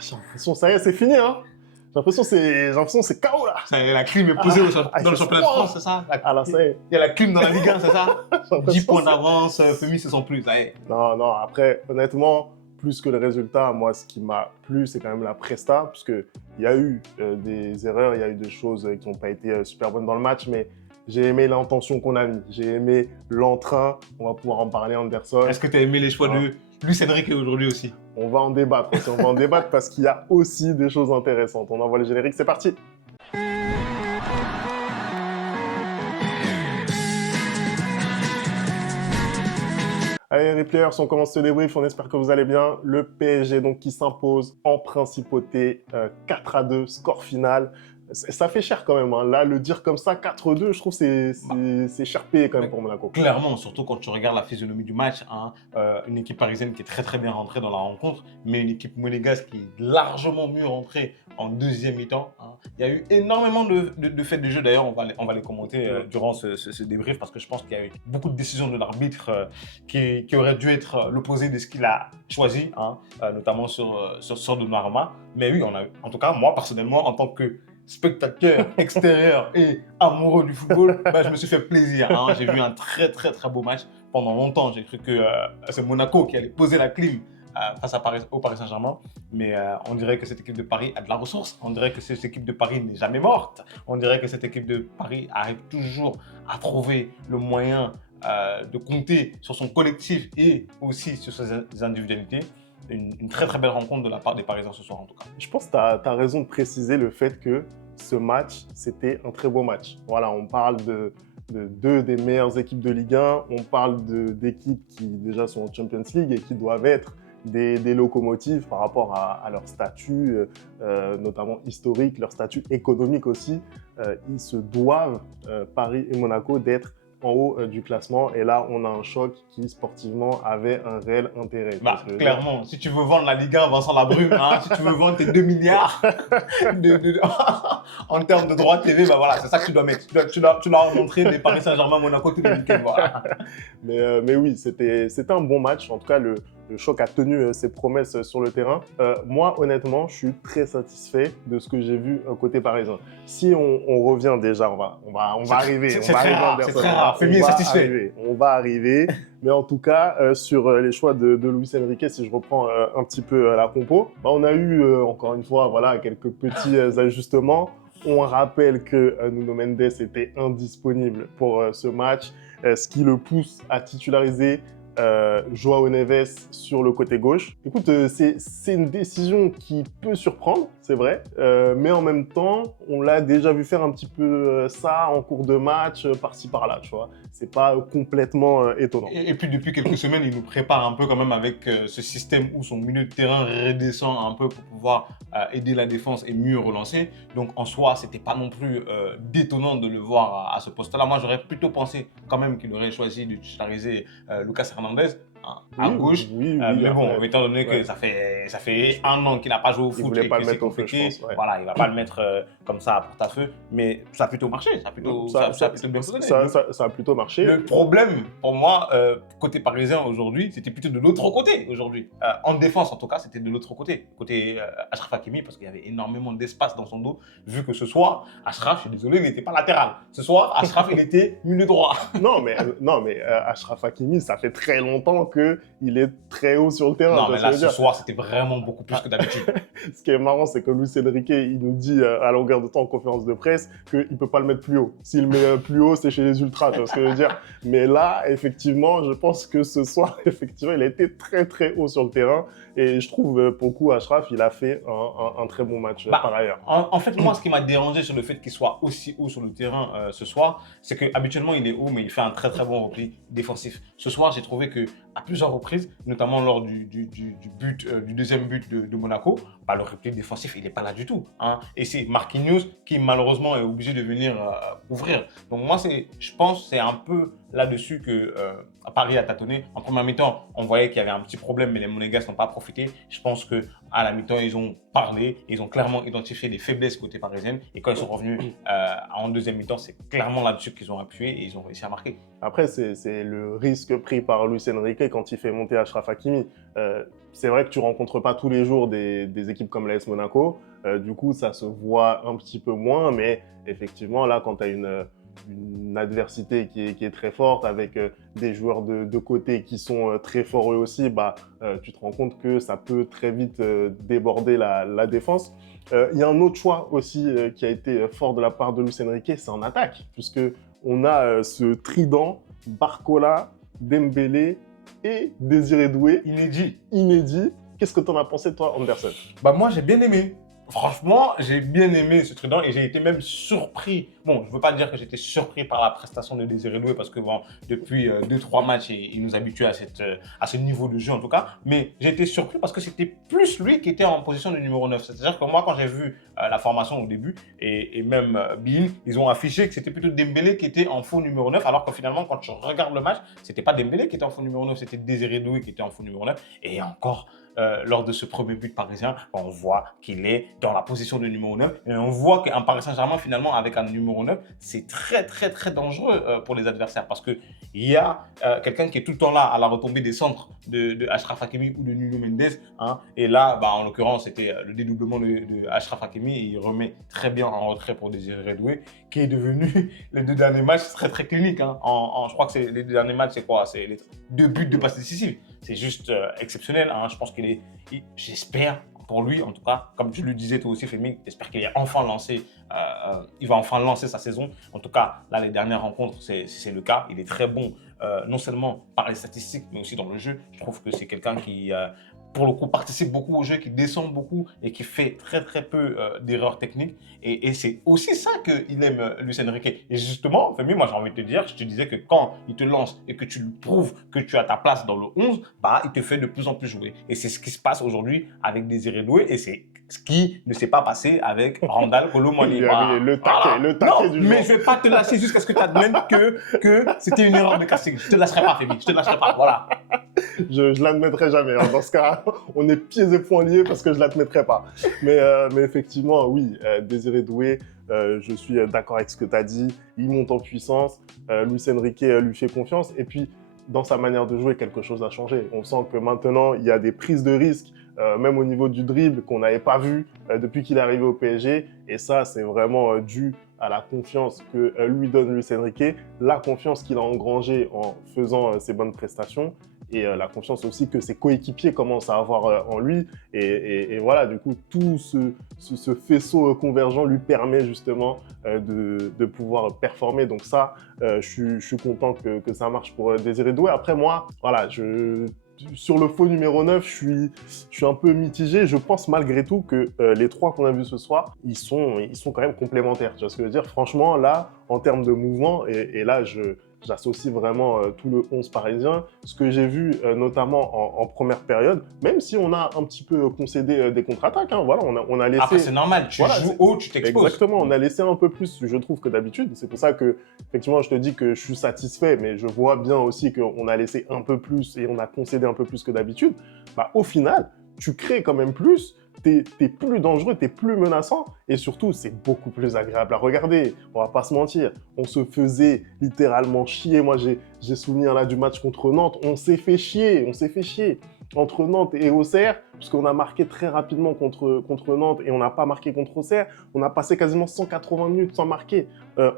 J'ai l'impression, ça y est, c'est fini, hein. J'ai l'impression que c'est KO, là. Ça y est, la clim est posée dans le championnat de France, c'est ça? Ah là, ça y est. Il y a la clim dans la Ligue 1, c'est ça? J'ai l'impression 10 points que d'avance, Femi, ce sont plus, ça y est. Non, après, honnêtement, plus que le résultat, moi, ce qui m'a plu, c'est quand même la presta, puisqu'il y a eu des erreurs, il y a eu des choses qui n'ont pas été super bonnes dans le match, mais j'ai aimé l'intention qu'on a mis, j'ai aimé l'entrain, on va pouvoir en parler, Anderson. Est-ce que tu as aimé les choix de Luis Enrique aujourd'hui aussi? On va en débattre aussi, on va en débattre parce qu'il y a aussi des choses intéressantes. On envoie le générique, c'est parti. Allez, les players, on commence ce débrief, on espère que vous allez bien. Le PSG donc qui s'impose en principauté 4-2, score final. Ça fait cher quand même, hein. Là, le dire comme ça, 4-2, je trouve que c'est cher payé quand même pour Monaco. Clairement, surtout quand tu regardes la physionomie du match, hein, une équipe parisienne qui est très très bien rentrée dans la rencontre, mais une équipe monégasque qui est largement mieux rentrée en deuxième mi-temps. Hein. Il y a eu énormément de faits de jeu, d'ailleurs, on va les commenter durant ce débrief, parce que je pense qu'il y a eu beaucoup de décisions de l'arbitre qui auraient dû être l'opposé de ce qu'il a choisi, hein, notamment sur Donnarumma. Mais oui, en tout cas, moi personnellement, en tant que spectateur extérieur et amoureux du football, bah, je me suis fait plaisir. Hein. J'ai vu un très très très beau match. Pendant longtemps, j'ai cru que c'est Monaco qui allait poser la clim face au Paris Saint-Germain. Mais on dirait que cette équipe de Paris a de la ressource. On dirait que cette équipe de Paris n'est jamais morte. On dirait que cette équipe de Paris arrive toujours à trouver le moyen de compter sur son collectif et aussi sur ses individualités. Une très très belle rencontre de la part des Parisiens ce soir en tout cas. Je pense que tu as raison de préciser le fait que ce match, c'était un très beau match. Voilà, on parle de deux des meilleures équipes de Ligue 1, on parle d'équipes qui déjà sont en Champions League et qui doivent être des locomotives par rapport à leur statut, notamment historique, leur statut économique aussi. Ils se doivent, Paris et Monaco, d'être en haut du classement. Et là, on a un choc qui, sportivement, avait un réel intérêt. Bah, clairement, si tu veux vendre la Ligue 1, Vincent Labrume, hein, si tu veux vendre tes 2 milliards en termes de droits TV, bah voilà, c'est ça que tu dois mettre. Tu dois montrer des Paris Saint-Germain, Monaco tous les week-ends. Voilà. Mais oui, c'était un bon match. En tout cas, le choc a tenu ses promesses sur le terrain. Moi, honnêtement, je suis très satisfait de ce que j'ai vu côté parisien. Si on revient déjà, on va arriver. C'est très rare, c'est très rare. Femi est satisfait. On va arriver. Mais en tout cas, sur les choix de Luis Enrique, si je reprends un petit peu la compo, bah, on a eu, encore une fois, voilà, quelques petits ajustements. On rappelle que Nuno Mendes était indisponible pour ce match, ce qui le pousse à titulariser João Neves sur le côté gauche. Écoute, c'est une décision qui peut surprendre, c'est vrai, mais en même temps, on l'a déjà vu faire un petit peu ça en cours de match, par-ci par-là, tu vois. C'est pas complètement étonnant. Et puis depuis quelques semaines, il nous prépare un peu quand même avec ce système où son milieu de terrain redescend un peu pour pouvoir aider la défense et mieux relancer. Donc en soi, c'était pas non plus détonnant de le voir à ce poste-là. Moi, j'aurais plutôt pensé quand même qu'il aurait choisi de titulariser Lucas Hernandez à gauche. Oui, mais bon, étant donné que ça fait 1 an qu'il n'a pas joué au foot, il voulait pas le mettre au feu, je pense. Voilà, il va pas le mettre comme ça à porte-à-feu. Mais ça a plutôt marché, ça a plutôt bien fonctionné. Ça a plutôt marché. Le problème, pour moi, côté parisien aujourd'hui, c'était plutôt de l'autre côté aujourd'hui. En défense, en tout cas, c'était de l'autre côté. Côté Achraf Hakimi, parce qu'il y avait énormément d'espace dans son dos, vu que ce soir, Achraf, je suis désolé, il n'était pas latéral. Ce soir, Achraf, il était milieu droit. Non, mais Achraf Hakimi, ça fait très longtemps qu'il est très haut sur le terrain. Non, mais là, ce soir, c'était vraiment beaucoup plus que d'habitude. Ce qui est marrant, c'est que Luis Enrique, il nous dit à longueur de temps en conférence de presse qu'il ne peut pas le mettre plus haut. S'il le met plus haut, c'est chez les ultras, tu vois ce que je veux dire. Mais là, effectivement, je pense que ce soir, effectivement, il a été très très haut sur le terrain. Et je trouve, pour le coup, Achraf, il a fait un très bon match par ailleurs. En fait, moi, ce qui m'a dérangé sur le fait qu'il soit aussi haut sur le terrain ce soir, c'est qu'habituellement, il est haut, mais il fait un très très bon repli défensif. Ce soir, j'ai trouvé qu'à plusieurs reprises, notamment lors du deuxième but de Monaco, bah, le repli défensif, il n'est pas là du tout. Hein. Et c'est Marquinhos qui, malheureusement, est obligé de venir ouvrir. Donc moi, je pense que c'est un peu là-dessus que Paris a tâtonné. En première mi-temps, on voyait qu'il y avait un petit problème, mais les Monégasques n'ont pas profité. Je pense qu'à la mi-temps, ils ont parlé, ils ont clairement identifié les faiblesses côté parisienne. Et quand ils sont revenus en deuxième mi-temps, c'est clairement là-dessus qu'ils ont appuyé et ils ont réussi à marquer. Après, c'est le risque pris par Luis Enrique quand il fait monter Achraf Hakimi. C'est vrai que tu rencontres pas tous les jours des équipes comme l'AS Monaco. Du coup, ça se voit un petit peu moins. Mais effectivement, là, quand tu as une adversité qui est très forte avec des joueurs de côté qui sont très forts eux aussi, tu te rends compte que ça peut très vite déborder la défense. Il y a un autre choix aussi qui a été fort de la part de Luis Enrique, c'est en attaque, puisque on a ce trident Barcola, Dembélé et Désiré Doué. Inédit. Qu'est-ce que tu en as pensé, toi, Anderson? Moi, j'ai bien aimé. Franchement, j'ai bien aimé ce trident et j'ai été même surpris. Bon, je ne veux pas dire que j'étais surpris par la prestation de Désiré Doué parce que depuis 2-3 matchs, il nous habitue à ce niveau de jeu en tout cas. Mais j'ai été surpris parce que c'était plus lui qui était en position de numéro 9. C'est-à-dire que moi, quand j'ai vu la formation au début et même Bein, ils ont affiché que c'était plutôt Dembélé qui était en faux numéro 9. Alors que finalement, quand tu regardes le match, ce n'était pas Dembélé qui était en faux numéro 9, c'était Désiré Doué qui était en faux numéro 9. Et encore, lors de ce premier but parisien, on voit qu'il est dans la position de numéro 9 et on voit qu'un Paris Saint-Germain finalement avec un numéro 9, c'est très très très dangereux pour les adversaires parce qu'il y a quelqu'un qui est tout le temps là à la retombée des centres de Achraf Hakimi ou de Nuno Mendes, hein, et là en l'occurrence c'était le dédoublement de Achraf Hakimi et il remet très bien en retrait pour Désiré Doué qui est devenu les 2 derniers matchs très très cliniques, hein. Je crois que les 2 derniers matchs c'est quoi? C'est les 2 buts de passes décisives. C'est juste exceptionnel, hein. Je pense j'espère pour lui, en tout cas, comme tu le disais toi aussi, Femi, j'espère qu'il est enfin lancé, il va enfin lancer sa saison. En tout cas, là, les dernières rencontres, c'est le cas. Il est très bon, non seulement par les statistiques, mais aussi dans le jeu. Je trouve que c'est quelqu'un qui, pour le coup, participe beaucoup au jeu, qui descend beaucoup et qui fait très, très peu d'erreurs techniques. Et c'est aussi ça qu'il aime, Luis Enrique. Et justement, Femi, moi, j'ai envie de te dire, je te disais que quand il te lance et que tu lui prouves que tu as ta place dans le 11, il te fait de plus en plus jouer. Et c'est ce qui se passe aujourd'hui avec Désiré Doué et c'est ce qui ne s'est pas passé avec Randal Kolo Muani. Le taquet du jour. Mais je ne vais pas te lâcher jusqu'à ce que tu admettes que c'était une erreur de casting. Je ne te lâcherai pas, Femi, je ne te lâcherai pas. Voilà. Je l'admettrai jamais. Hein. Dans ce cas, on est pieds et poings liés parce que je l'admettrai pas. Mais effectivement, oui, Désiré Doué, je suis d'accord avec ce que tu as dit. Il monte en puissance. Luis Enrique lui fait confiance. Et puis, dans sa manière de jouer, quelque chose a changé. On sent que maintenant, il y a des prises de risques, même au niveau du dribble, qu'on n'avait pas vu depuis qu'il est arrivé au PSG. Et ça, c'est vraiment dû à la confiance que lui donne Luis Enrique, la confiance qu'il a engrangée en faisant ses bonnes prestations et la confiance aussi que ses coéquipiers commencent à avoir en lui. Et voilà, du coup, tout ce faisceau convergent lui permet justement de pouvoir performer. Donc ça, je suis content que ça marche pour Désiré Doué. Après, moi, voilà, sur le faux numéro 9, je suis un peu mitigé. Je pense malgré tout que les 3 qu'on a vus ce soir, ils sont quand même complémentaires. Tu vois ce que je veux dire? Franchement, là, en termes de mouvement, et là, j'associe vraiment tout le 11 parisien. Ce que j'ai vu notamment en première période, même si on a un petit peu concédé des contre-attaques, hein, voilà, on a laissé... Après, c'est normal, tu joues haut, tu t'exposes. Exactement, on a laissé un peu plus, je trouve, que d'habitude. C'est pour ça que, effectivement, je te dis que je suis satisfait, mais je vois bien aussi qu'on a laissé un peu plus et on a concédé un peu plus que d'habitude. Au final, tu crées quand même plus, t'es plus dangereux, t'es plus menaçant et surtout, c'est beaucoup plus agréable à regarder. On va pas se mentir, on se faisait littéralement chier. Moi, j'ai souvenir là du match contre Nantes, on s'est fait chier. Entre Nantes et Auxerre, puisqu'on a marqué très rapidement contre Nantes et on n'a pas marqué contre Auxerre. On a passé quasiment 180 minutes sans marquer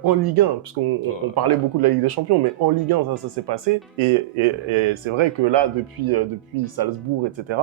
en Ligue 1, puisqu'on parlait beaucoup de la Ligue des Champions, mais en Ligue 1, ça s'est passé. Et c'est vrai que là, depuis Salzbourg, etc.,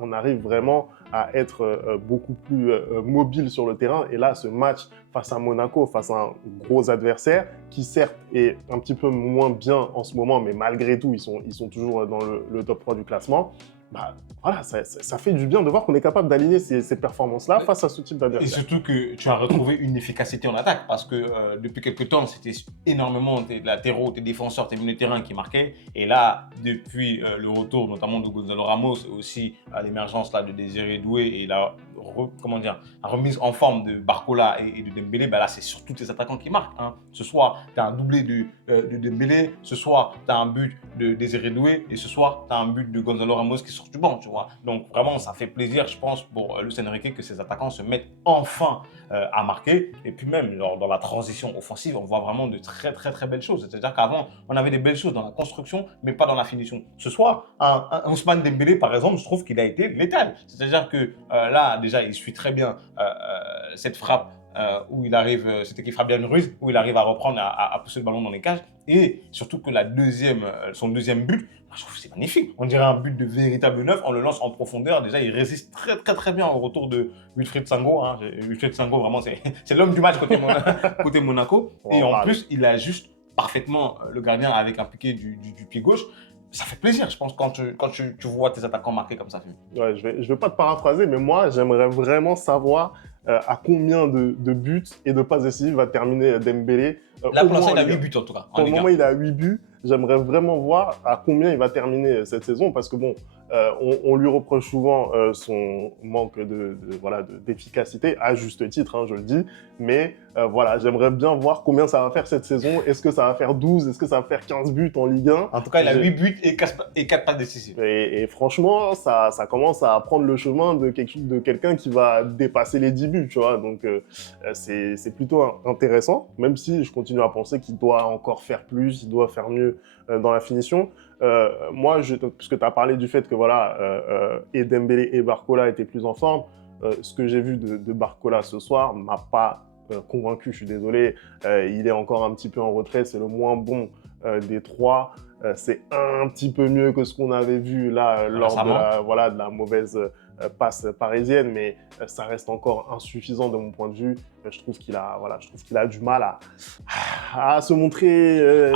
on arrive vraiment à être beaucoup plus mobile sur le terrain. Et là, ce match face à Monaco, face à un gros adversaire, qui certes est un petit peu moins bien en ce moment, mais malgré tout, ils sont toujours dans le top 3 du classement. bah, voilà, ça fait du bien de voir qu'on est capable d'aligner ces performances-là face à ce type Et d'adversaire. surtout que tu as retrouvé une efficacité en attaque parce que depuis quelques temps, c'était énormément tes latéraux, tes défenseurs, tes milieux de terrain qui marquaient. Et là, depuis le retour notamment de Gonzalo Ramos et aussi l'émergence là, de Désiré Doué et comment dire, la remise en forme de Barcola et de Dembélé, bah là, c'est surtout tes attaquants qui marquent. Hein. Ce soir, tu as un doublé de Dembélé, ce soir, tu as un but de Désiré Doué et ce soir, tu as un but de Gonzalo Ramos qui sort du banc, tu vois. Donc vraiment, ça fait plaisir, je pense, pour Luis Enrique que ces attaquants se mettent enfin à marquer. Et puis même, dans la transition offensive, on voit vraiment de très, très, très belles choses. C'est-à-dire qu'avant, on avait des belles choses dans la construction, mais pas dans la finition. Ce soir, un Ousmane Dembélé, par exemple, je trouve qu'il a été létal. C'est-à-dire que là, déjà, il suit très bien cette frappe où il arrive, c'était qui Fabian Ruiz, où il arrive à reprendre, à pousser le ballon dans les cages. Et surtout que son deuxième but, je trouve que c'est magnifique. On dirait un but de véritable neuf. On le lance en profondeur. Déjà, il résiste très, très, très bien au retour de Wilfried Sango. Hein. Wilfried Sango, vraiment, c'est l'homme du match côté Monaco. Et en plus, il ajuste parfaitement le gardien avec un piqué du pied gauche. Ça fait plaisir, je pense, quand tu vois tes attaquants marqués comme ça. Ouais, je vais pas te paraphraser, mais moi, j'aimerais vraiment savoir à combien de buts et de passes décisives va terminer Dembélé. Là, pour l'instant, il a 8 buts en tout cas. Pour le moment, il a 8 buts. J'aimerais vraiment voir à combien il va terminer cette saison parce que bon, on lui reproche souvent son manque d'efficacité, à juste titre, hein, je le dis. Mais voilà, j'aimerais bien voir combien ça va faire cette saison. Est-ce que ça va faire 12? Est-ce que ça va faire 15 buts en Ligue 1? En tout cas, il a 8 buts et 4 passes décisives. Et franchement, ça commence à prendre le chemin de quelqu'un qui va dépasser les 10 buts, tu vois. Donc, c'est plutôt intéressant, même si je continue à penser qu'il doit encore faire plus, il doit faire mieux dans la finition. Moi, puisque tu as parlé du fait que voilà, et Dembélé et Barcola étaient plus en forme, ce que j'ai vu de Barcola ce soir m'a pas convaincu, je suis désolé. Il est encore un petit peu en retrait, c'est le moins bon des trois. C'est un petit peu mieux que ce qu'on avait vu là lors de la mauvaise passe parisienne, mais ça reste encore insuffisant de mon point de vue. Je trouve qu'il a du mal à se montrer.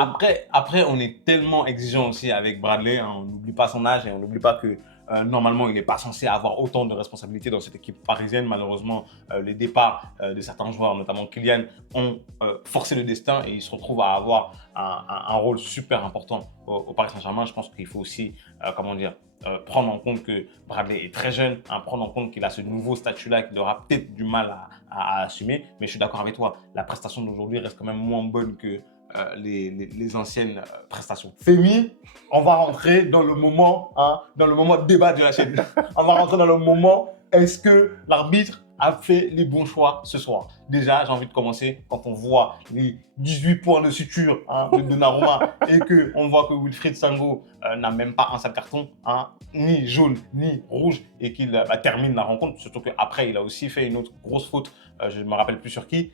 Après, on est tellement exigeant aussi avec Bradley. Hein, on n'oublie pas son âge et on n'oublie pas que normalement, il n'est pas censé avoir autant de responsabilités dans cette équipe parisienne. Malheureusement, les départs de certains joueurs, notamment Kylian, ont forcé le destin et il se retrouve à avoir un rôle super important au Paris Saint-Germain. Je pense qu'il faut aussi, prendre en compte que Bradley est très jeune, hein, prendre en compte qu'il a ce nouveau statut-là qu'il aura peut-être du mal à assumer. Mais je suis d'accord avec toi, la prestation d'aujourd'hui reste quand même moins bonne que les anciennes prestations. Femi, on va rentrer dans le moment, débat de la chaîne. On va rentrer dans le moment, est-ce que l'arbitre a fait les bons choix ce soir? Déjà, j'ai envie de commencer quand on voit les 18 points de suture de Donnarumma et qu'on voit que Wilfried Sango n'a même pas un seul carton, ni jaune, ni rouge, et qu'il termine la rencontre. Surtout qu'après, il a aussi fait une autre grosse faute, je ne me rappelle plus sur qui.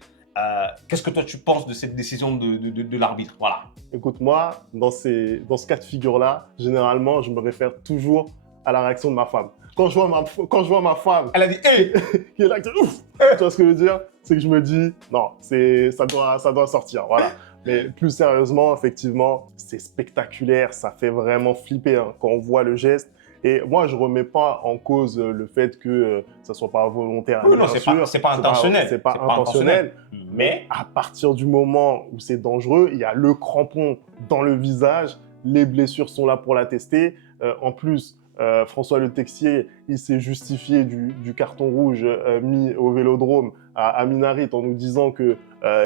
Qu'est-ce que toi tu penses de cette décision de l'arbitre? Voilà. Écoute, moi, dans ce cas de figure-là, généralement, je me réfère toujours à la réaction de ma femme. Quand je vois ma femme, elle a dit hey qui est là, ouf, tu vois ce que je veux dire? C'est que je me dis non, ça doit sortir, voilà. Mais plus sérieusement, effectivement, c'est spectaculaire, ça fait vraiment flipper hein, quand on voit le geste. Et moi, je ne remets pas en cause le fait que ça ne soit pas volontaire. Oui, non, c'est pas intentionnel. C'est pas intentionnel. Mais à partir du moment où c'est dangereux, il y a le crampon dans le visage, les blessures sont là pour l'attester. En plus, François Le Texier, il s'est justifié du carton rouge mis au Vélodrome à Minarit en nous disant que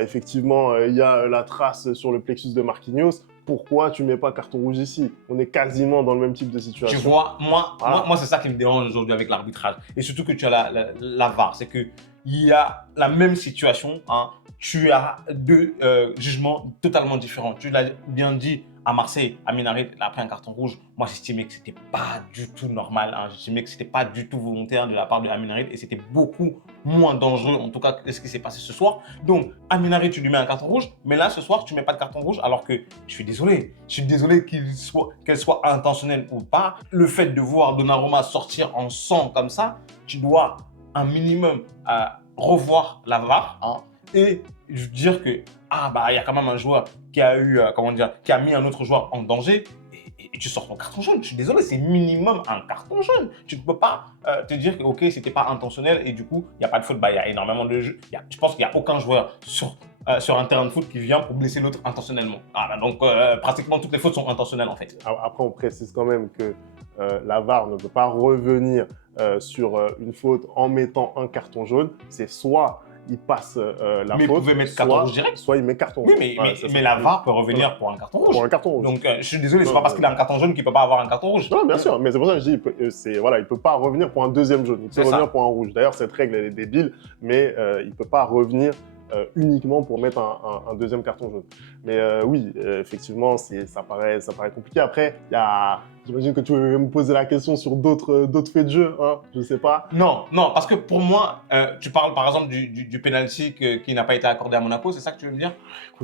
effectivement, il y a la trace sur le plexus de Marquinhos. Pourquoi tu mets pas carton rouge ici? On est quasiment dans le même type de situation. Tu vois, moi c'est ça qui me dérange aujourd'hui avec l'arbitrage. Et surtout que tu as la VAR. C'est qu'il y a la même situation. Hein, tu as deux jugements totalement différents. Tu l'as bien dit, à Marseille, à Minarit, il a pris un carton rouge. Moi, j'estimais que c'était pas du tout normal. Hein. J'estimais que c'était pas du tout volontaire de la part de Minarit et c'était beaucoup moins dangereux, en tout cas, que ce qui s'est passé ce soir. Donc, à Minarit, tu lui mets un carton rouge, mais là, ce soir, tu mets pas de carton rouge, alors que je suis désolé. Je suis désolé qu'elle soit intentionnelle ou pas. Le fait de voir Donnarumma sortir en sang comme ça, tu dois un minimum revoir la VAR. Hein, et dire que il y a quand même un joueur qui a eu, qui a mis un autre joueur en danger, et tu sors ton carton jaune. Je suis désolé, c'est minimum un carton jaune. Tu ne peux pas te dire que ok, c'était pas intentionnel et du coup, il n'y a pas de faute. Il y a énormément de jeux. Je pense qu'il n'y a aucun joueur sur un terrain de foot qui vient pour blesser l'autre intentionnellement. Donc, pratiquement toutes les fautes sont intentionnelles en fait. Après, on précise quand même que la VAR ne peut pas revenir sur une faute en mettant un carton jaune. C'est soit il passe la mais faute, il pouvait mettre carton rouge direct. soit il met carton Oui, rouge. mais la VAR peut revenir pour un carton rouge. Pour un carton rouge. Donc, je suis désolé, c'est pas parce qu'il a un carton jaune qu'il peut pas avoir un carton rouge. Non, bien sûr, mais c'est pour ça que je dis, il peut pas revenir pour un deuxième jaune. Il peut revenir pour un rouge. D'ailleurs, cette règle, elle est débile, mais il peut pas revenir uniquement pour mettre un deuxième carton jaune. Mais oui, effectivement, ça paraît compliqué. Après, j'imagine que tu veux me poser la question sur d'autres faits de jeu, hein, je sais pas. Non, parce que pour moi, tu parles par exemple du penalty qui n'a pas été accordé à Monaco, c'est ça que tu veux me dire?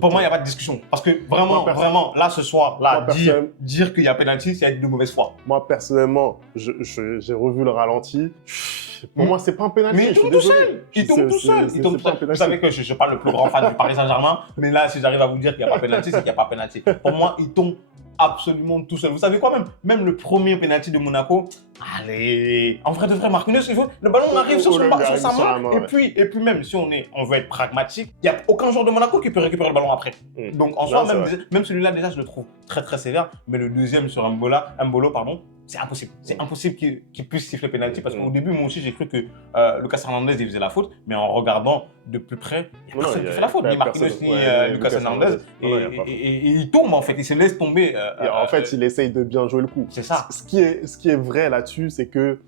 Pour moi, il n'y a pas de discussion. Parce que vraiment, là, ce soir, dire qu'il y a penalty, c'est être de mauvaise foi. Moi, personnellement, j'ai revu le ralenti. Pour moi, c'est pas un penalty. Mais il tombe tout seul. Il tombe tout seul. Vous savez que je ne suis pas le plus grand fan du Paris Saint-Germain, mais là, si j'arrive à vous dire qu'il n'y a pas penalty, c'est qu'il n'y a pas penalty. Pour moi, il tombe absolument tout seul. Vous savez quoi, même le premier penalty de Monaco, allez, en vrai de vrai, Marquinhos, le ballon arrive sur sa main. Et puis même si on veut être pragmatique, il n'y a aucun joueur de Monaco qui peut récupérer le ballon après. Donc en soi, même celui-là, déjà, je le trouve très très sévère. Mais le deuxième sur Mbolo, c'est impossible. C'est impossible qu'il puisse siffler penalty parce qu'au début, moi aussi, j'ai cru que Lucas Hernandez il faisait la faute, mais en regardant de plus près, il n'y a personne qui fait la faute, ni Marquinhos ni Lucas Hernandez. Et il tombe en fait, il se laisse tomber. En fait, il essaye de bien jouer le coup. C'est ça. Ce qui est vrai là-dessus, c'est que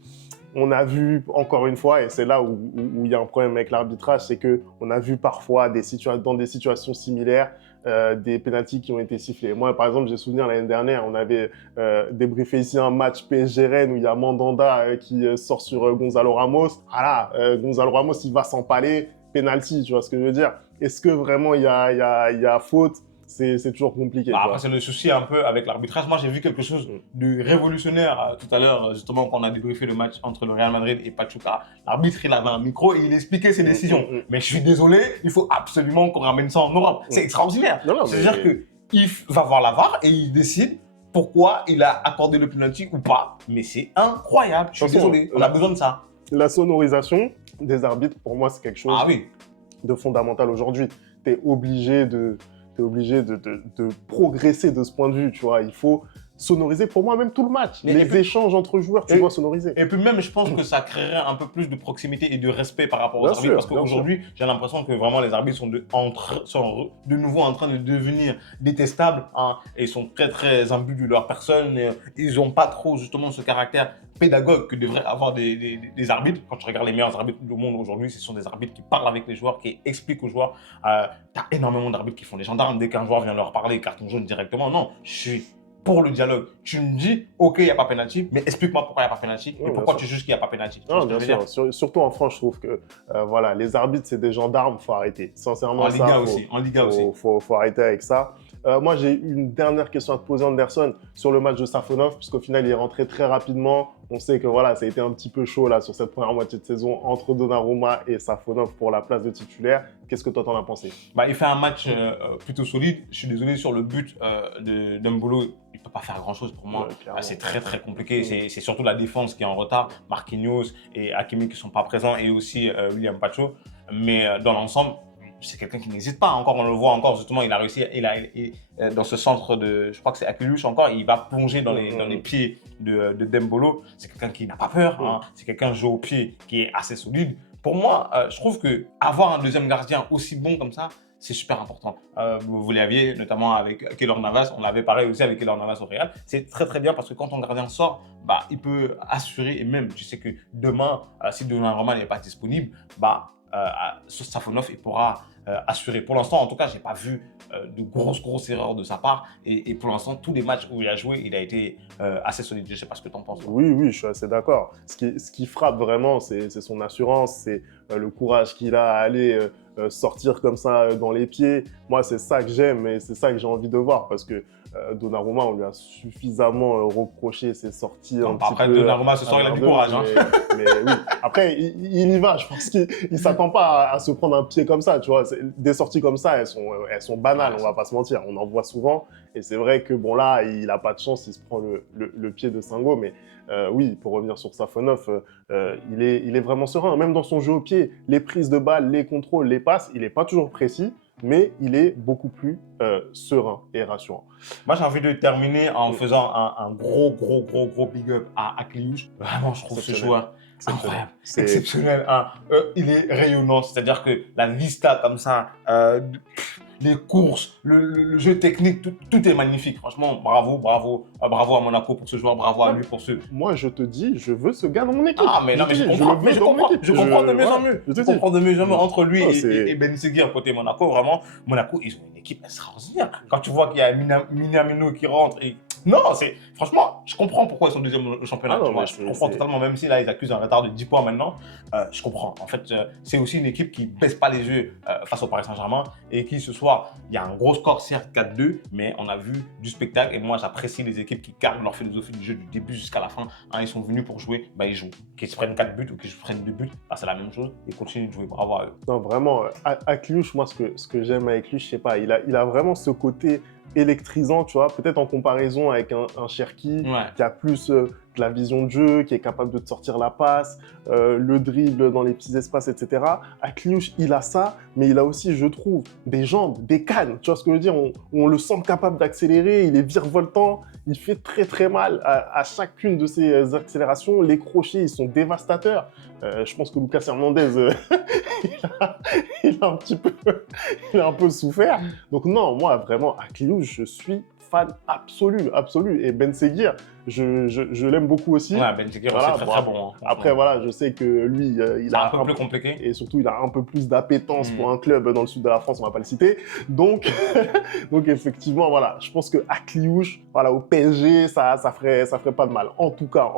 on a vu encore une fois, et c'est là où il y a un problème avec l'arbitrage, c'est que on a vu parfois dans des situations similaires des pénaltys qui ont été sifflés. Moi, par exemple, j'ai souvenir l'année dernière, on avait débriefé ici un match PSG-Rennes où il y a Mandanda qui sort sur Gonzalo Ramos. Voilà, Gonzalo Ramos, il va s'empaler, pénalty, tu vois ce que je veux dire? Est-ce que vraiment il y a faute? C'est toujours compliqué. Après, c'est le souci un peu avec l'arbitrage. Moi, j'ai vu quelque chose de révolutionnaire tout à l'heure, justement, quand on a débriefé le match entre le Real Madrid et Pachuca. L'arbitre, il avait un micro et il expliquait ses décisions. Mais je suis désolé, il faut absolument qu'on ramène ça en Europe. C'est extraordinaire. C'est-à-dire qu'il va voir la VAR et il décide pourquoi il a accordé le penalty ou pas. Mais c'est incroyable. Je suis désolé, on a besoin de ça. La sonorisation des arbitres, pour moi, c'est quelque chose de fondamental aujourd'hui. Tu es obligé de progresser de ce point de vue, tu vois. Il faut sonoriser, pour moi, même tout le match. Les échanges entre joueurs, tu dois sonoriser. Et puis même, je pense que ça créerait un peu plus de proximité et de respect par rapport aux arbitres. Parce qu'aujourd'hui, j'ai l'impression que vraiment les arbitres sont de nouveau en train de devenir détestables. Et sont très, très imbus de leur personne. Ils n'ont pas trop, justement, ce caractère pédagogue que devraient avoir des arbitres. Quand tu regardes les meilleurs arbitres du monde aujourd'hui, ce sont des arbitres qui parlent avec les joueurs, qui expliquent aux joueurs. Tu as énormément d'arbitres qui font les gendarmes. Dès qu'un joueur vient leur parler, carton jaune directement. Non, je suis pour le dialogue. Tu me dis, ok, il n'y a pas pénalty, mais explique-moi pourquoi il n'y a pas pénalty et pourquoi tu juges qu'il n'y a pas pénalty. Non, bien sûr. Surtout en France, je trouve que voilà, les arbitres, c'est des gendarmes, il faut arrêter. Sincèrement, en Liga aussi. Faut arrêter avec ça. Moi, j'ai une dernière question à te poser, Anderson, sur le match de Safonov, puisqu'au final, il est rentré très rapidement. On sait que voilà, ça a été un petit peu chaud là, sur cette première moitié de saison entre Donnarumma et Safonov pour la place de titulaire. Qu'est-ce que toi, t'en as pensé? Il fait un match plutôt solide. Je suis désolé, sur le but d'Embolo, il ne peut pas faire grand-chose pour moi. C'est très, très compliqué. C'est surtout la défense qui est en retard. Marquinhos et Hakimi qui ne sont pas présents et aussi William Pacho. Mais dans l'ensemble, c'est quelqu'un qui n'hésite pas. Encore, on le voit encore, justement, il a réussi, dans ce centre de, je crois que c'est Akilouche encore, il va plonger dans les pieds de Dembolo. C'est quelqu'un qui n'a pas peur, c'est quelqu'un joué au pied qui est assez solide. Pour moi, je trouve qu'avoir un deuxième gardien aussi bon comme ça, c'est super important. Vous l'aviez notamment avec Keylor Navas, on l'avait pareil aussi avec Keylor Navas au Real. C'est très très bien parce que quand ton gardien sort, il peut assurer, et même tu sais que demain, si Donnarumma n'est pas disponible, Safonov, il pourra assurer. Pour l'instant, en tout cas, je n'ai pas vu de grosses erreurs de sa part. Et pour l'instant, tous les matchs où il a joué, il a été assez solide. Je ne sais pas ce que tu en penses. Oui, je suis assez d'accord. Ce qui frappe vraiment, c'est son assurance, c'est le courage qu'il a à aller sortir comme ça dans les pieds. Moi, c'est ça que j'aime et c'est ça que j'ai envie de voir parce que Donnarumma, on lui a suffisamment reproché ses sorties un petit Après, peu. Donnarumma, ce soir, il a du courage. Hein. Mais oui, après, il y va. Je pense qu'il ne s'attend pas à se prendre un pied comme ça. Tu vois, des sorties comme ça, elles sont banales, on ne va pas se mentir. On en voit souvent. Et c'est vrai que bon, là, il n'a pas de chance, il se prend le pied de Singo. Mais oui, pour revenir sur Safonov, il est vraiment serein. Même dans son jeu au pied, les prises de balles, les contrôles, les passes, il n'est pas toujours précis, mais il est beaucoup plus serein et rassurant. Moi, j'ai envie de terminer en faisant un gros big up à Kliouche. Vraiment, je trouve ce joueur incroyable, exceptionnel. Hein. Il est rayonnant, c'est-à-dire que la vista comme ça, les courses, le jeu technique, tout est magnifique. Franchement, bravo à Monaco pour ce joueur, bravo à lui pour ce... Moi, je te dis, je veux ce gars dans mon équipe. Ah, mais non, mais je comprends de mieux en mieux. Je comprends de mieux en mieux entre lui et Ben Seguir côté Monaco. Vraiment, Monaco, ils ont une équipe extraordinaire. Quand tu vois qu'il y a Minamino qui rentre et... Non, franchement, je comprends pourquoi ils sont deuxième au championnat. Je comprends totalement, même si là, ils accusent un retard de 10 points maintenant. Je comprends. En fait, c'est aussi une équipe qui ne baisse pas les yeux face au Paris Saint-Germain et qui, ce soir, il y a un gros score, certes 4-2, mais on a vu du spectacle. Et moi, j'apprécie les équipes qui gardent leur philosophie du jeu du début jusqu'à la fin. Hein, ils sont venus pour jouer, ils jouent. Qu'ils se prennent 4 buts ou qu'ils se prennent 2 buts, c'est la même chose. Ils continuent de jouer. Bravo à eux. Non, vraiment, à Kliouche, moi, ce que j'aime avec lui, je sais pas, il a vraiment ce côté électrisant, tu vois, peut-être en comparaison avec un Cherki qui a plus de la vision de jeu, qui est capable de te sortir la passe, le dribble dans les petits espaces, etc. À Kliouche, il a ça, mais il a aussi, je trouve, des jambes, des cannes, tu vois ce que je veux dire, on le sent capable d'accélérer, il est virevoltant, il fait très mal à chacune de ses accélérations, les crochets, ils sont dévastateurs. Je pense que Lucas Hernandez, il a un peu souffert. Donc non, moi, vraiment, à Kliouche, je suis fan absolu. Et Ben Seguir, je l'aime beaucoup aussi. Ouais, Ben Seguir aussi, très bon. Hein, après, voilà, je sais que lui, il a un peu plus compliqué. Et surtout, il a un peu plus d'appétence pour un club dans le sud de la France, on va pas le citer. Donc effectivement, voilà, je pense que à Kliouche, voilà, au PSG, ça ferait pas de mal. En tout cas,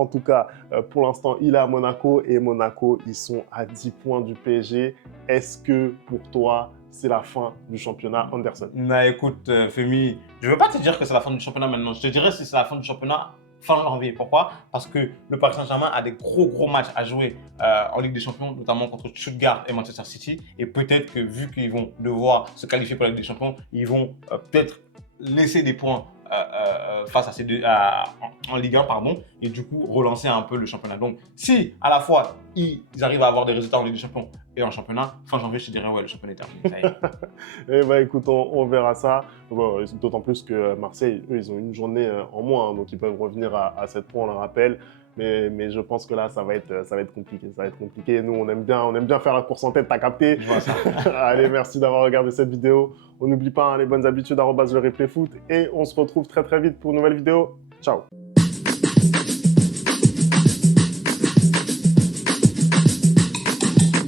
pour l'instant, il est à Monaco et Monaco, ils sont à 10 points du PSG. Est-ce que pour toi, c'est la fin du championnat, Anderson? Nah, écoute, Femi, je ne veux pas te dire que c'est la fin du championnat maintenant. Je te dirais si c'est la fin du championnat fin janvier. Pourquoi? Parce que le Paris Saint-Germain a des gros matchs à jouer en Ligue des Champions, notamment contre Stuttgart et Manchester City. Et peut-être que vu qu'ils vont devoir se qualifier pour la Ligue des Champions, ils vont peut-être laisser des points face à ces deux, en Ligue 1, pardon, et du coup relancer un peu le championnat. Donc, si à la fois ils arrivent à avoir des résultats en Ligue des Champions et en championnat, fin janvier, je te dirais, ouais, le championnat est terminé. Ça y est. Eh ben, écoute, on verra ça. Bon, d'autant plus que Marseille, eux, ils ont une journée en moins, hein, donc ils peuvent revenir à 7 points, on le rappelle. Mais je pense que là, ça va être compliqué. Ça va être compliqué. Nous, on aime bien faire la course en tête, t'as capté? Je vois ça. Allez, merci d'avoir regardé cette vidéo. On n'oublie pas les bonnes habitudes, @le replay foot. Et on se retrouve très vite pour une nouvelle vidéo. Ciao.